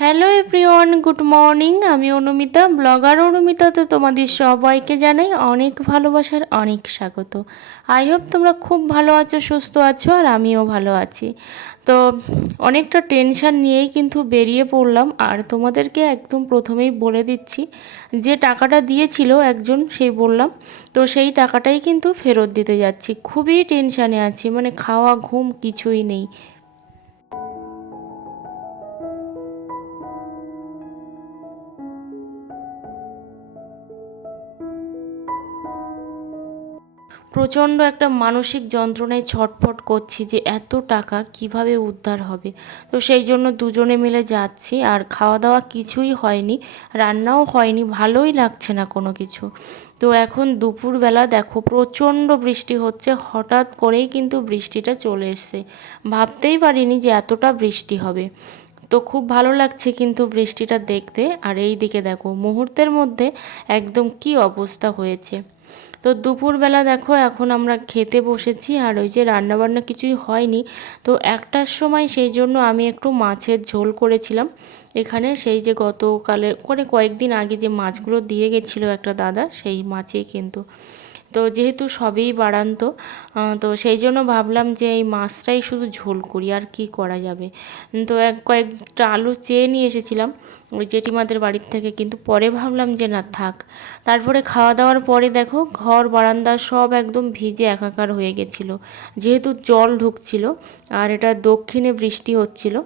Hello everyone good morning আমি Anumita, blogger Anumita তো তোমাদের সবাইকে জানাই অনেক ভালোবাসার অনেক স্বাগত। আই হোপ তোমরা খুব ভালো আছো, সুস্থ আছো, আর আমিও ভালো আছি। তো অনেকটা টেনশান নিয়েই কিন্তু বেরিয়ে পড়লাম, আর তোমাদেরকে একদম প্রথমেই বলে দিচ্ছি, যে টাকাটা দিয়েছিল একজন, সেই বললাম, তো সেই টাকাটাই কিন্তু ফেরত দিতে যাচ্ছি। খুবই টেনশানে আছি মানে খাওয়া, ঘুম কিছুই নেই। প্রচণ্ড একটা মানসিক যন্ত্রণায় ছটফট করছি যে এত টাকা কীভাবে উদ্ধার হবে। তো সেই জন্য দুজনে মিলে যাচ্ছি আর খাওয়া দাওয়া কিছুই হয়নি, রান্নাও হয়নি, ভালোই লাগছে না কোনো কিছু। তো এখন দুপুরবেলা দেখো প্রচণ্ড বৃষ্টি হচ্ছে, হঠাৎ করেই কিন্তু বৃষ্টিটা চলে এসছে। ভাবতেই পারিনি যে এতটা বৃষ্টি হবে। তো খুব ভালো লাগছে কিন্তু বৃষ্টিটা দেখতে। আর এই দিকে দেখো মুহূর্তের মধ্যে একদম কি অবস্থা হয়েছে। তো দুপুরবেলা দেখো এখন আমরা খেতে বসেছি আর ওই যে রান্নাবান্না কিছুই হয়নি। তো একটার সময় সেই জন্য আমি একটু মাছের ঝোল করেছিলাম। এখানে সেই যে গতকালে করে কয়েকদিন আগে যে মাছগুলো দিয়ে গেছিল একটা দাদা, সেই মাছেই কিন্তু তো যেহেতু সবই বাড়ান্ত তো সেই জন্য ভাবলাম যে এই মাছটাই শুধু ঝোল করি, আর কি করা যাবে। তো এক, কয়েকটা আলু চেয়ে নিয়ে এসেছিলাম ওই জেঠিমাদের বাড়ির থেকে, কিন্তু পরে ভাবলাম যে না থাক। তারপরে খাওয়া দাওয়ার পরে দেখো ঘর, বারান্দা সব একদম ভিজে একাকার হয়ে গেছিল। যেহেতু জল ঢুকছিল, আর এটা দক্ষিণে বৃষ্টি হচ্ছিল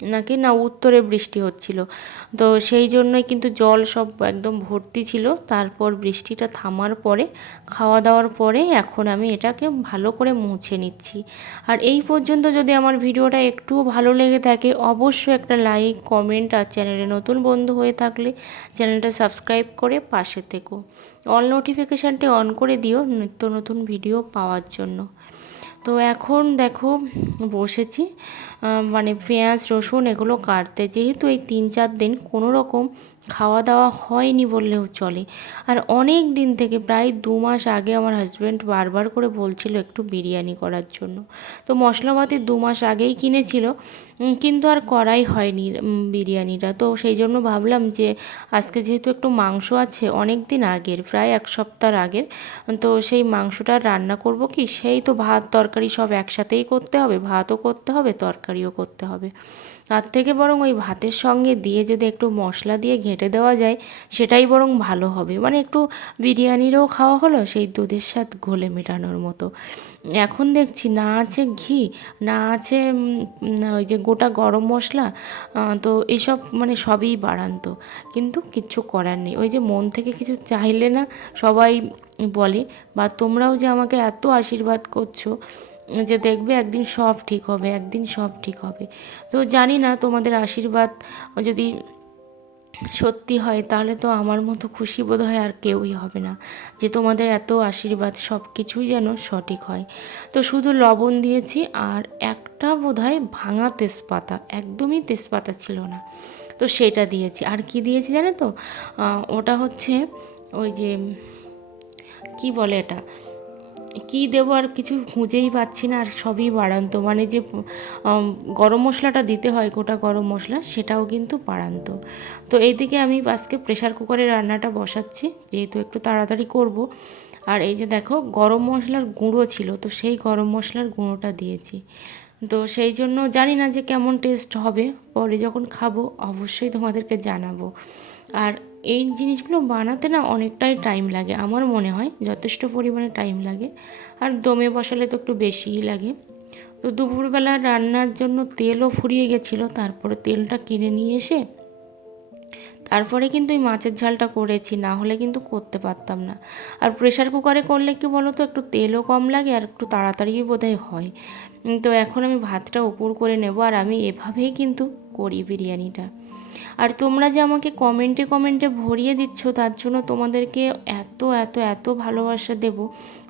নাকি না উত্তরে বৃষ্টি হচ্ছিল। তো সেই জন্যই কিন্তু জল সব একদম ভর্তি ছিল। তারপর বৃষ্টিটা থামার পরে, খাওয়া দাওয়ার পরে এখন আমি এটাকে ভালো করে মুছে নিচ্ছি। আর এই পর্যন্ত যদি আমার ভিডিওটা একটুও ভালো লেগে থাকে, অবশ্যই একটা লাইক, কমেন্ট আর চ্যানেলে নতুন বন্ধু হয়ে থাকলে চ্যানেলটা সাবস্ক্রাইব করে পাশে থেকো। অল নোটিফিকেশানটি অন করে দিও নিত্য নতুন ভিডিও পাওয়ার জন্য। তো এখন দেখো বসেছি মানে পেঁয়াজ, রসুন এগুলো কাটতে। যেহেতু এই তিন চার দিন কোনো রকম খাওয়া দাওয়া হয়নি বললেও চলে। আর অনেক দিন থেকে, প্রায় দু মাস আগে আমার হাজব্যান্ড বারবার করে বলছিল একটু বিরিয়ানি করার জন্য। তো মশলাপাতি দু মাস আগেই কিনেছিল কিন্তু আর করাই হয়নি বিরিয়ানিটা। তো সেই জন্য ভাবলাম যে, আজকে যেহেতু একটু মাংস আছে অনেক দিন আগের, প্রায় এক সপ্তাহ আগের, তো সেই মাংসটা রান্না করব কি? সেই তো ভাত, তরকারি সব একসাথেই করতে হবে, ভাতও করতে হবে, তরকারিও করতে হবে। তার থেকে বরং ওই ভাতের সঙ্গে দিয়ে যদি একটু মশলা দিয়ে ঘেঁটে দেওয়া যায়, সেটাই বরং ভালো হবে। মানে একটু বিরিয়ানিরও খাওয়া হলো, সেই দুধের স্বাদ ঘোলে মেটানোর মতো। এখন দেখছি না আছে ঘি, না আছে ওই যে গোটা গরম মশলা তো এইসব মানে সবই বাড়ান্ত। কিন্তু কিচ্ছু করার নেই। ওই যে মন থেকে কিছু চাইলে না সবাই বলে, বা তোমরাও যে আমাকে এত আশীর্বাদ করছ যে দেখবে একদিন সব ঠিক হবে, একদিন সব ঠিক হবে। তো জানি না তোমাদের আশীর্বাদ যদি সত্যি হয়, তাহলে তো আমার মতো খুশি বোধ হয় আর কেউই হবে না যে তোমাদের এত আশীর্বাদ, সব কিছুই যেন সঠিক হয়। তো শুধু লবণ দিয়েছি আর একটা বোধ হয় ভাঙা তেজপাতা, একদমই তেজপাতা ছিল না। তো সেটা দিয়েছি। আর কি দিয়েছি জানে তো? ওটা হচ্ছে ওই যে, কি বলে এটা? কি দেবো আর কিছু খুঁজেই পাচ্ছি না আর সবই বাড়ান্ত। মানে যে গরম মশলাটা দিতে হয়, গোটা গরম মশলা, সেটাও কিন্তু বাড়ান্ত। তো এইদিকে আমি আজকে প্রেশার কুকারে রান্নাটা বসাচ্ছি, যেহেতু একটু তাড়াতাড়ি করব। আর এই যে দেখো, গরম মশলার গুঁড়ো ছিল, তো সেই গরম মশলার গুঁড়োটা দিয়েছি। তো সেই জন্য জানি না যে কেমন টেস্ট হবে। পরে যখন খাব, অবশ্যই তোমাদেরকে জানাব। আর এই জিনিসগুলো বানাতে না অনেকটাই টাইম লাগে, আমার মনে হয়। যথেষ্ট পরিমাণে টাইম লাগে। আর দমে বসালে তো একটু বেশিই লাগে। তো দুপুরবেলা রান্নার জন্য তেলও ফুরিয়ে গেছিল, তারপরে তেলটা কিনে নিয়ে এসে তারপরে কিন্তু এই মাছের ঝালটা করেছি, না হলে কিন্তু করতে পারতাম না। আর প্রেশার কুকারে করলে কি বলো তো একটু তেলও কম লাগে আর একটু তাড়াতাড়ি বোধহয় হয়। তো এখন আমি ভাতটা উপর করে নেব আর আমি এভাবেই কিন্তু করি বিরিয়ানিটা। আর তোমরা যে আমাকে কমেন্টে কমেন্টে ভরিয়ে দিচ্ছ, তার জন্য তোমাদেরকে এত এত এত ভালোবাসা দেব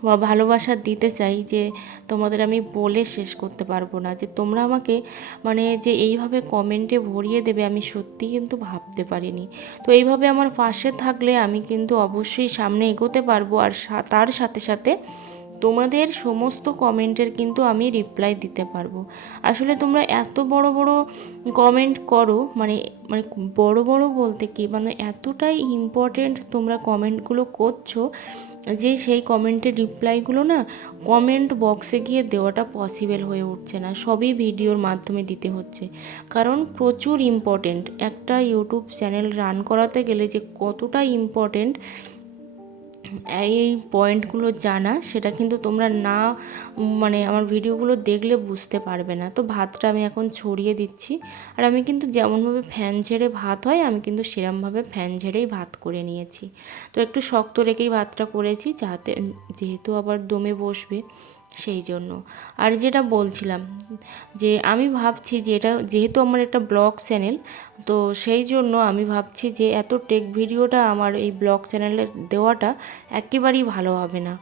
বা ভালোবাসা দিতে চাই যে তোমাদের আমি বলে শেষ করতে পারব না। যে তোমরা আমাকে মানে যে এইভাবে কমেন্টে ভরিয়ে দেবে আমি সত্যি কিন্তু ভাবতে পারিনি। তো এইভাবে আমার পাশে থাকলে আমি কিন্তু অবশ্যই সামনে এগোতে পারব আর তার সাথে সাথে তোমাদের সমস্ত কমেন্টের কিন্তু আমি রিপ্লাই দিতে পারব। আসলে তোমরা এত বড় বড় কমেন্ট করো মানে মানে বড় বড় বলতে কি মানে এতটাই ইম্পর্টেন্ট তোমরা কমেন্টগুলো করছ যে সেই কমেন্টের রিপ্লাইগুলো না কমেন্ট বক্সে গিয়ে দেওয়াটা পসিবল হয়ে উঠছে না, সবই ভিডিওর মাধ্যমে দিতে হচ্ছে। কারণ প্রচুর ইম্পর্টেন্ট একটা ইউটিউব চ্যানেল রান করাতে গেলে যে কতটা ইম্পর্টেন্ট এই পয়েন্টগুলো জানা, সেটা কিন্তু তোমরা না মানে আমার ভিডিওগুলো দেখলে বুঝতে পারবে না। তো ভাতটা আমি এখন ছড়িয়ে দিচ্ছি। আর আমি কিন্তু যেমনভাবে ফ্যান ঝেড়ে ভাত হয়, আমি কিন্তু সেরমভাবে ফ্যান ঝেড়েই ভাত করে নিয়েছি। তো একটু শক্ত রেখেই ভাতটা করেছি, যাতে, যেহেতু আবার দমে বসবে। সেই জন্য। আর যেটা বলছিলাম যে আমি ভাবছি যে এটা যেহেতু আমার একটা ব্লগ চ্যানেল, তো সেই জন্য আমি ভাবছি যে এত টেক ভিডিওটা আমার এই ব্লগ চ্যানেলে দেওয়াটা একেবারেই ভালো হবে না।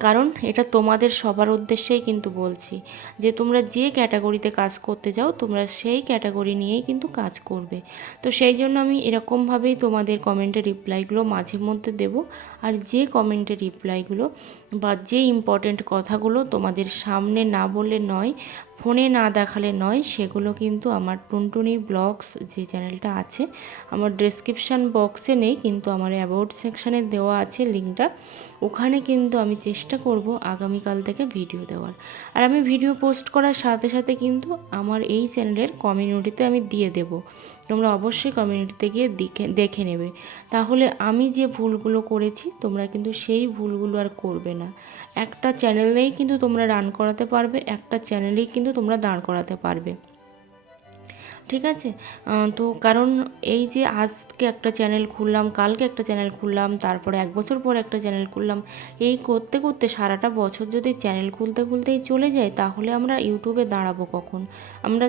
কারণ এটা তোমাদের সবার উদ্দেশ্যেই কিন্তু বলছি যে তোমরা যে ক্যাটাগরিতে কাজ করতে যাও, তোমরা সেই ক্যাটাগরি নিয়েই কিন্তু কাজ করবে। তো সেই জন্য আমি এরকমভাবেই তোমাদের কমেন্টের রিপ্লাইগুলো মাঝে মধ্যে দেব আর যে কমেন্টের রিপ্লাইগুলো বা যে ইম্পর্ট্যান্ট কথাগুলো তোমাদের সামনে না বলে নয় ফোনে না দেখালে নয়, সেগুলো কিন্তু আমার টুনটুনি ব্লগস যে চ্যানেলটা আছে, আমার ডেসক্রিপশান বক্সে নেই, কিন্তু আমার অ্যাবাউট সেকশানে দেওয়া আছে লিঙ্কটা। ওখানে কিন্তু আমি চেষ্টা করব আগামীকাল থেকে ভিডিও দেওয়ার। আর আমি ভিডিও পোস্ট করার সাথে সাথে কিন্তু আমার এই চ্যানেলের কমিউনিটিতে আমি দিয়ে দেব। তোমরা অবশ্যই কমিউনিটিতে গিয়ে দেখে দেখে নেবে। তাহলে আমি যে ভুলগুলো করেছি, তোমরা কিন্তু সেই ভুলগুলো আর করবে না। একটা চ্যানেলেই কিন্তু তোমরা রান করাতে পারবে, একটা চ্যানেলেই কিন্তু তোমরা দাঁড় করাতে পারবে। ঠিক আছে? তো কারণ এই যে আজকে একটা চ্যানেল খুললাম, কালকে একটা চ্যানেল খুললাম, তারপরে এক বছর পর একটা চ্যানেল খুললাম, এই করতে করতে সারাটা বছর যদি চ্যানেল খুলতে খুলতেই চলে যায়, তাহলে আমরা ইউটিউবে দাঁড়াবো কখন? আমরা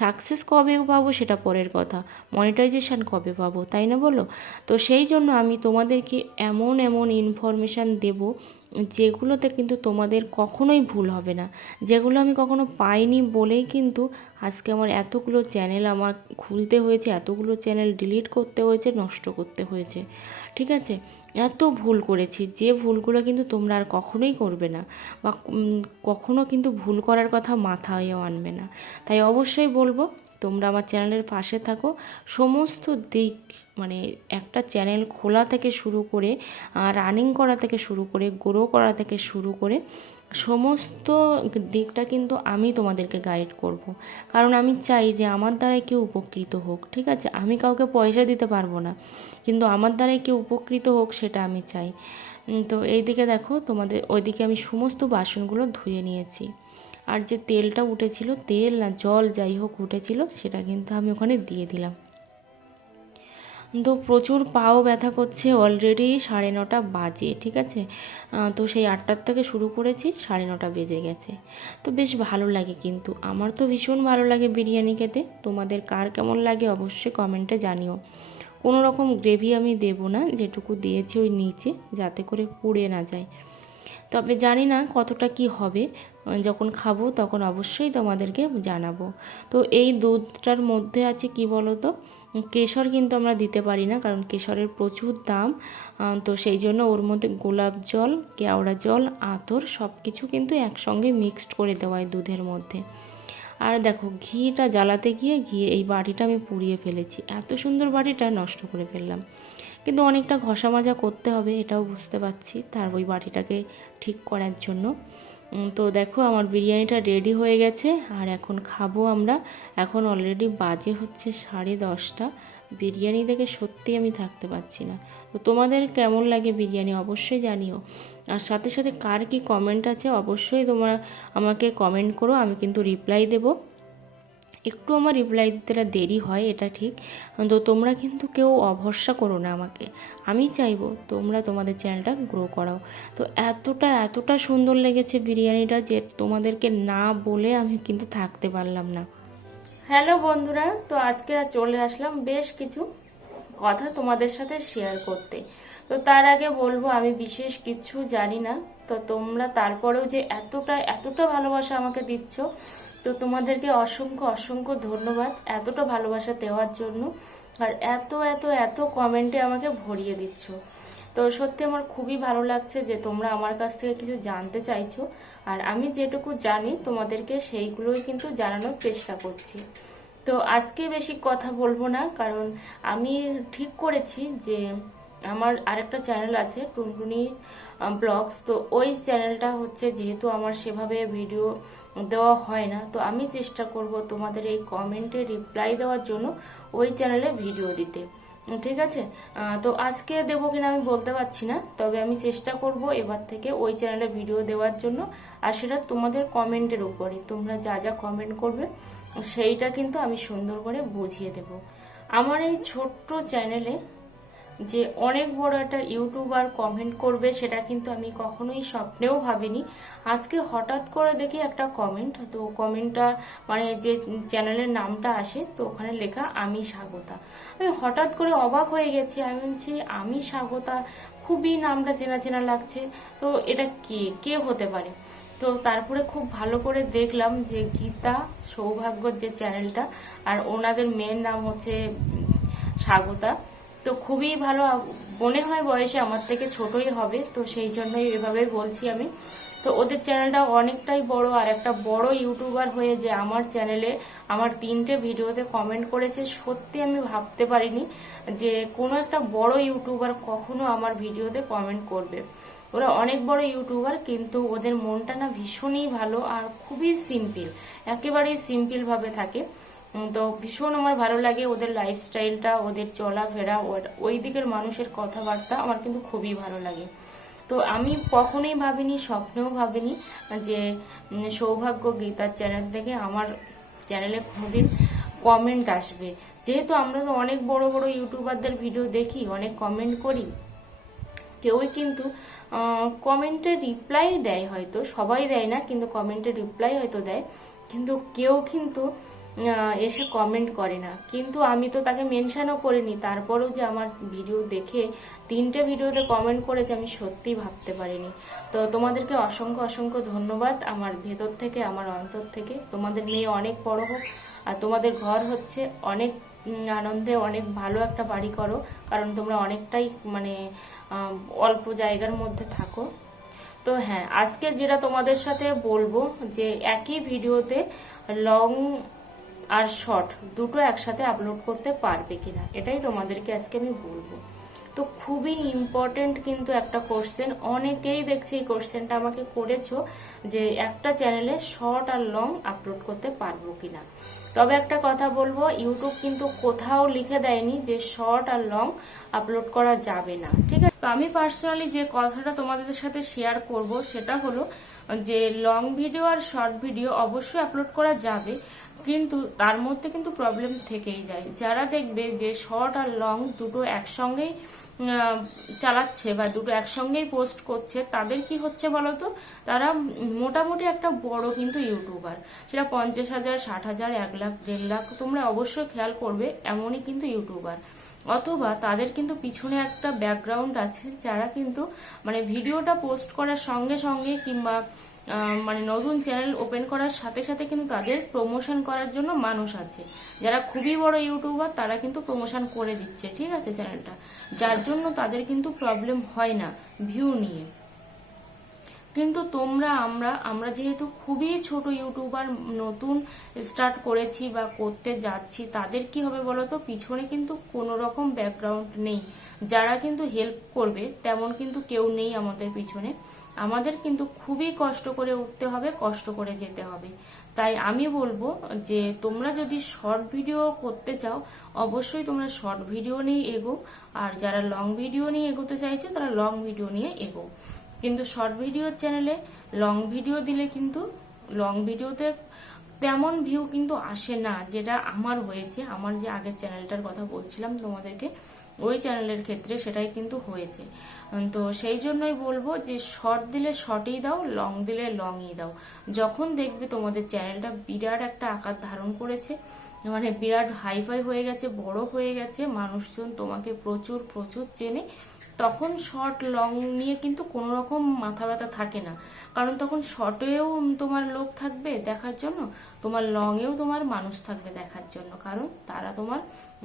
সাকসেস কবে পাবো সেটা পরের কথা। মনিটাইজেশান কবে পাবো, তাই না বলো? তো সেই জন্য আমি তোমাদেরকে এমন এমন ইনফরমেশান দেবো যেগুলোতে কিন্তু তোমাদের কখনোই ভুল হবে না। যেগুলো আমি কখনো পাইনি বলেই কিন্তু আজকে আমার এতগুলো চ্যানেল আমার খুলতে হয়েছে, এতগুলো চ্যানেল ডিলিট করতে হয়েছে, নষ্ট করতে হয়েছে। ঠিক আছে? এত ভুল করেছি, যে ভুলগুলো কিন্তু তোমরা আর কখনোই করবে না বা কখনো কিন্তু ভুল করার কথা মাথায়ও আনবে না। তাই অবশ্যই বলব তোমরা আমার চ্যানেলের পাশে থাকো। সমস্ত দিক মানে একটা চ্যানেল খোলা থেকে শুরু করে রানিং করা থেকে শুরু করে গ্রো করা থেকে শুরু করে, সমস্ত দিকটা কিন্তু আমি তোমাদেরকে গাইড করব। কারণ আমি চাই যে আমার দ্বারাই কেউ উপকৃত হোক, ঠিক আছে? আমি কাউকে পয়সা দিতে পারব না, কিন্তু আমার দ্বারাই কেউ উপকৃত হোক সেটা আমি চাই। তো এইদিকে দেখো, তোমাদের ওইদিকে আমি সমস্ত বাসনগুলো ধুয়ে নিয়েছি। আর যে তেলটা উঠেছিল, তেল না জল যাই হোক উঠেছিল, সেটা কিন্তু আমি ওখানে দিয়ে দিলাম। তো প্রচুর পাও ব্যথা করছে অলরেডি সাড়ে নটা বাজে, ঠিক আছে? তো সেই আটটার থেকে শুরু করেছি, সাড়ে নটা বেজে গেছে। তো বেশ ভালো লাগে কিন্তু, আমার তো ভীষণ ভালো লাগে বিরিয়ানি খেতে। তোমাদের কার কেমন লাগে অবশ্যই কমেন্টে জানিও। কোনো রকম গ্রেভি আমি দেবো না, যেটুকু দিয়েছি ওই নিচে, যাতে করে পুড়ে না যায়। তবে জানি না কতটা কি হবে যখন খাব তখন অবশ্যই তোমাদেরকে জানাব। তো এই দুধটার মধ্যে আছে কি বলো তো কেশর কিন্তু আমরা দিতে পারি না, কারণ কেশরের প্রচুর দাম। তো সেই জন্য ওর মধ্যে গোলাপ জল, কেওড়া জল, আতর সব কিছু কিন্তু একসঙ্গে মিক্সড করে দেওয়া হয় দুধের মধ্যে। আর দেখো, ঘিটা জ্বালাতে গিয়ে ঘি, এই বাটিটা আমি পুড়িয়ে ফেলেছি। এত সুন্দর বাটিটা নষ্ট করে ফেললাম। কিন্তু অনেকটা ঘষা মাজা করতে হবে, এটাও বুঝতে পারছি, তার ওই বাটিটাকে ঠিক করার জন্য। তো দেখো আমার বিরিয়ানিটা রেডি হয়ে গেছে, আর এখন খাব আমরা। এখন অলরেডি বাজে হচ্ছে সাড়ে দশটা। বিরিয়ানি দেখে সত্যি আমি থাকতে পারছি না। তো তোমাদের কেমন লাগে বিরিয়ানি অবশ্যই জানিও। আর সাথে সাথে কার কি কমেন্ট আছে অবশ্যই তোমরা আমাকে কমেন্ট করো, আমি কিন্তু রিপ্লাই দেবো। একটু আমার রিপ্লাই দিতে দেরি হয়, এটা ঠিক। তো তোমরা কিন্তু কেউ অভরসা করো না আমাকে। আমি চাইব তোমরা তোমাদের চ্যানেলটা গ্রো করাও। তো এতটা এতটা সুন্দর লেগেছে বিরিয়ানিটা যে তোমাদেরকে না বলে আমি কিন্তু থাকতে পারলাম না। হ্যালো বন্ধুরা, তো আজকে চলে আসলাম বেশ কিছু কথা তোমাদের সাথে শেয়ার করতে। তো তার আগে বলব, আমি বিশেষ কিছু জানি না। তো তোমরা তারপরেও যে এতটা এতটা ভালোবাসা আমাকে দিচ্ছ তো তোমাদেরকে অসংখ্য অসংখ্য ধন্যবাদ এতটা ভালোবাসা দেওয়ার জন্য। আর এত এত এত কমেন্টে আমাকে ভরিয়ে দিচ্ছ। তো সত্যি আমার খুবই ভালো লাগছে যে তোমরা আমার কাছ থেকে কিছু জানতে চাইছো। আর আমি যেটুকু জানি, তোমাদেরকে সেইগুলোই কিন্তু জানানোর চেষ্টা করছি। তো আজকে বেশি কথা বলব না, কারণ আমি ঠিক করেছি যে আমার আরেকটা চ্যানেল আছে, টুনটুনি ব্লগস তো ওই চ্যানেলটা হচ্ছে যেহেতু আমার সেভাবে ভিডিও দেওয়া হয় না। তো আমি চেষ্টা করব তোমাদের এই কমেন্টে রিপ্লাই দেওয়ার জন্য ওই চ্যানেলে ভিডিও দিতে। ঠিক আছে? তো আজকে দেবো কিনা আমি বলতে পারছি না, তবে আমি চেষ্টা করব এবার থেকে ওই চ্যানেলে ভিডিও দেওয়ার জন্য। আর সেটা তোমাদের কমেন্টের উপরে, তোমরা যা যা কমেন্ট করবে, সেইটা কিন্তু আমি সুন্দর করে বুঝিয়ে দেব। আমার এই ছোট্ট চ্যানেলে যে অনেক বড় একটা ইউটিউবার কমেন্ট করবে, সেটা কিন্তু আমি কখনোই স্বপ্নেও ভাবিনি। আজকে হঠাৎ করে দেখি একটা কমেন্ট তো কমেন্টটা মানে যে চ্যানেলের নামটা আসে, তো ওখানে লেখা আমি স্বাগতা। আমি হঠাৎ করে অবাক হয়ে গেছি, আমি বলছি, আমি স্বাগতা? খুবই নামটা চেনা চেনা লাগছে, তো এটা কে? কে হতে পারে? তো তারপরে খুব ভালো করে দেখলাম যে গীতা সৌভাগ্যর যে চ্যানেলটা আর ওনাদের মেয়ের নাম হচ্ছে স্বাগতা। তো খুবই ভালো মনে হয় বয়সে আমার থেকে ছোটই হবে, তো সেই জন্যই এভাবে বলছি আমি। তো ওদের চ্যানেলটা অনেকটাই বড়, আর একটা বড় ইউটিউবার হয়ে যে আমার চ্যানেলে আমার তিনটে ভিডিওতে কমেন্ট করেছে, সত্যি আমি ভাবতে পারিনি যে কোনো একটা বড় ইউটিউবার কখনো আমার ভিডিওতে কমেন্ট করবে। ওরা অনেক বড় ইউটিউবার, কিন্তু ওদের মনটা না ভীষণই ভালো আর খুবই সিম্পল একেবারেই সিম্পল ভাবে থাকে। তো ভীষণ আমার ভালো লাগে ওদের লাইফস্টাইলটা ওদের চলাফেরা ওই দিকের মানুষের কথাবার্তা আমার কিন্তু খুবই ভালো লাগে। তো আমি কখনোই ভাবিনি, স্বপ্নেও ভাবিনি যে সৌভাগ্য গীতার চ্যানেল থেকে আমার চ্যানেলে কোনোদিন কমেন্ট আসবে। যেহেতু আমরা তো অনেক বড় বড় ইউটিউবারদের ভিডিও দেখি, অনেক কমেন্ট করি, কেউই কিন্তু কমেন্টে রিপ্লাই দেয় হয়তো, সবাই দেয় না, কিন্তু কমেন্টে রিপ্লাই হয়তো দেয়, কিন্তু কেউ কিন্তু এসে কমেন্ট করে না। কিন্তু আমি তো তাকে মেনশনও করিনি। তারপরেও যে আমার ভিডিও দেখে, তিনটে ভিডিওতে কমেন্ট করেছে, আমি সত্যি ভাবতে পারিনি। তো তোমাদেরকে অসংখ্য অসংখ্য ধন্যবাদ আমার ভেতর থেকে, আমার অন্তর থেকে। তোমাদের মেয়ে অনেক বড় হোক, আর তোমাদের ঘর হচ্ছে অনেক আনন্দে অনেক ভালো একটা বাড়ি করো। কারণ তোমরা অনেকটাই মানে অল্প জায়গার মধ্যে থাকো। তো হ্যাঁ আজকে যেটা তোমাদের সাথে বলব যে, একই ভিডিওতে লং আর শর্ট দুটো একসাথে আপলোড করতে পারবে কিনা, এটাই তোমাদেরকে আজকে আমি বলব। তো খুবই ইম্পর্টেন্ট কিন্তু একটা কোশ্চেন অনেকেই দেখছি এই কোশ্চেনটা আমাকে করেছ যে একটা চ্যানেলে শর্ট আর লং আপলোড করতে পারব কিনা। তবে একটা কথা বলব ইউটিউব কিন্তু কোথাও লিখে দেয়নি যে শর্ট আর লং আপলোড করা যাবে না, ঠিক আছে? তো আমি পার্সোনালি যে কথাটা তোমাদের সাথে শেয়ার করব সেটা হলো যে লং ভিডিও আর শর্ট ভিডিও অবশ্যই আপলোড করা যাবে, কিন্তু তার মধ্যে কিন্তু প্রবলেম থেকেই যায়। যারা দেখবে যে শর্ট আর লং দুটো একসঙ্গেই চালাচ্ছে বা দুটো একসঙ্গেই পোস্ট করছে, তাদের কি হচ্ছে বলতো? তারা মোটামুটি একটা বড় কিন্তু ইউটিউবার সেটা পঞ্চাশ হাজার, ষাট হাজার, এক লাখ, দেড় লাখ তোমরা অবশ্যই খেয়াল করবে, এমনই কিন্তু ইউটিউবার অথবা তাদের কিন্তু পিছনে একটা ব্যাকগ্রাউন্ড আছে, যারা কিন্তু মানে ভিডিওটা পোস্ট করার সঙ্গে সঙ্গে কিংবা মানে নতুন চ্যানেল ওপেন করার সাথে সাথে কিন্তু তাদের প্রমোশন করার জন্য মানুষ আছে। যারা খুবই বড় ইউটিউবার তারা কিন্তু প্রমোশন করে দিচ্ছে, ঠিক আছে চ্যানেলটা যার জন্য তাদের কিন্তু প্রবলেম হয় না ভিউ নিয়ে। কিন্তু তোমরা, আমরা আমরা যেহেতু খুবই ছোট ইউটিউবার, নতুন স্টার্ট করেছি বা করতে যাচ্ছি, তাদের কি হবে বলো তো? পিছনে কিন্তু কোনো রকম ব্যাকগ্রাউন্ড নেই। যারা কিন্তু হেল্প করবে, তেমন কিন্তু কেউ নেই আমাদের পিছনে। আমাদের কিন্তু খুবই কষ্ট করে উঠতে হবে, কষ্ট করে যেতে হবে। তাই আমি বলব যে, তোমরা যদি শর্ট ভিডিও করতে চাও, অবশ্যই তোমরা শর্ট ভিডিও নিয়ে এগো। আর যারা লং ভিডিও নিয়ে এগোতে চাইছো, তারা লং ভিডিও নিয়ে এগো। কিন্তু শর্ট ভিডিওর চ্যানেলে লং ভিডিও দিলে কিন্তু লং ভিডিওতে তেমন ভিউ কিন্তু আসে না, যেটা আমার হয়েছে। আমার যে আগের চ্যানেলটার কথা বলছিলাম তোমাদেরকে, ওই চ্যানেলের ক্ষেত্রে সেটাই কিন্তু হয়েছে। তো সেই জন্যই বলব যে শর্ট দিলে শর্টই দাও লং দিলে লংই দাও। যখন দেখবে তোমাদের চ্যানেলটা বিরাট একটা আকার ধারণ করেছে মানে বিরাট হাইফাই হয়ে গেছে, বড় হয়ে গেছে, মানুষজন তোমাকে প্রচুর প্রচুর চেনে। তখন শর্ট লং নিয়ে কিন্তু কোনো রকম মাথা ব্যথা থাকে না। কারণ তখন শর্টেও তোমার লোক থাকবে দেখার জন্য, তোমার লংয়েও তোমার মানুষ থাকবে দেখার জন্য। কারণ তারা তোমার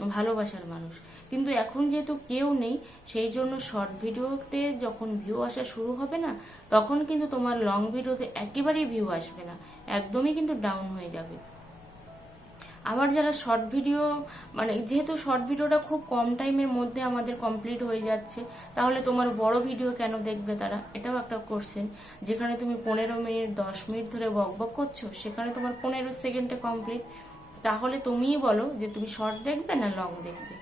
ভালোবাসার মানুষ। কিন্তু এখন যেহেতু কেউ নেই, সেই জন্য শর্ট ভিডিওতে যখন ভিউ আসা শুরু হবে না, তখন কিন্তু তোমার লং ভিডিওতে একেবারেই ভিউ আসবে না। একদমই কিন্তু ডাউন হয়ে যাবে। আবার যারা শর্ট ভিডিও মানে যেহেতু শর্ট ভিডিওটা খুব কম টাইমের মধ্যে আমাদের কমপ্লিট হয়ে যাচ্ছে, তাহলে তোমার বড় ভিডিও কেন দেখবে তারা? এটাও একটা কোশ্চেন যেখানে তুমি পনেরো মিনিট, দশ মিনিট ধরে বক বক করছ, সেখানে তোমার পনেরো সেকেন্ডে কমপ্লিট তাহলে তুমিই বলো যে তুমি শর্ট দেখবে না লং দেখবে?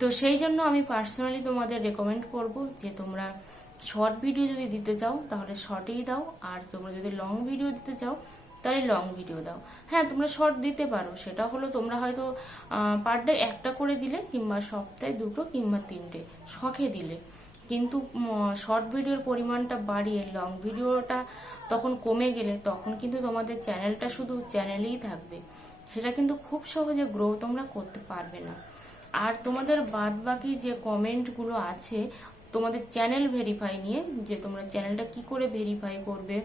তো সেই জন্য আমি পার্সোনালি তোমাদের রেকমেন্ড করব যে তোমরা শর্ট ভিডিও যদি দিতে চাও, তাহলে শর্টেই দাও। আর তোমরা যদি লং ভিডিও দিতে চাও তাহলে লং ভিডিও দাও। হ্যাঁ তোমরা শর্ট দিতে পারো। সেটা হলো তোমরা হয়তো পার ডে একটা করে দিলে কিংবা সপ্তাহে দুটো কিংবা তিনটে, শখে দিলে। কিন্তু শর্ট ভিডিওর পরিমাণটা বাড়িয়ে লং ভিডিওটা তখন কমে গেলে তখন কিন্তু তোমাদের চ্যানেলটা শুধু চ্যানেলেই থাকবে। সেটা কিন্তু খুব সহজে গ্রো তোমরা করতে পারবে না। আর তোমাদের বাদ বাকি যে কমেন্টগুলো আছে, তোমাদের চ্যানেল ভেরিফাই নিয়ে যে তোমরা চ্যানেলটা কি করে ভেরিফাই করবে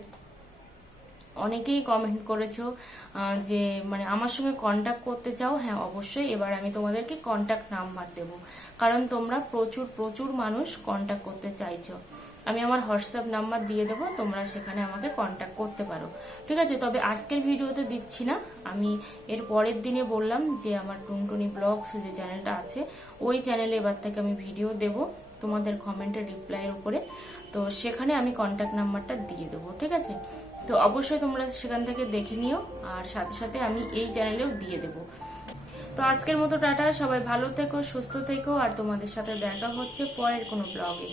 অনেকেই কমেন্ট করেছ যে মানে আমার সঙ্গে কন্ট্যাক্ট করতে চাও হ্যাঁ অবশ্যই। এবার আমি তোমাদেরকে কন্ট্যাক্ট নাম্বার দেব। কারণ তোমরা প্রচুর প্রচুর মানুষ কন্ট্যাক্ট করতে চাইছো। আমি আমার হোয়াটসঅ্যাপ নাম্বার দিয়ে দেবো, তোমরা সেখানে আমাকে কন্ট্যাক্ট করতে পারো। ঠিক আছে? তবে আজকের ভিডিওতে দিচ্ছি না। আমি এর পরের দিনে বললাম যে আমার টুনটুনি ব্লগস যে চ্যানেলটা আছে, ওই চ্যানেলে এবার থেকে আমি ভিডিও দেব তোমাদের কমেন্টের রিপ্লাইয়ের উপরে। তো সেখানে আমি কন্ট্যাক্ট নাম্বারটা দিয়ে দেবো। ঠিক আছে? তো অবশ্যই তোমরা সেখান থেকে দেখে নিও, আর সাথে সাথে আমি এই চ্যানেলেও দিয়ে দেব। তো আজকের মতো টাটা, সবাই ভালো থেকো, সুস্থ থেকো, আর তোমাদের সাথে দেখা হচ্ছে পরের কোনো ব্লগে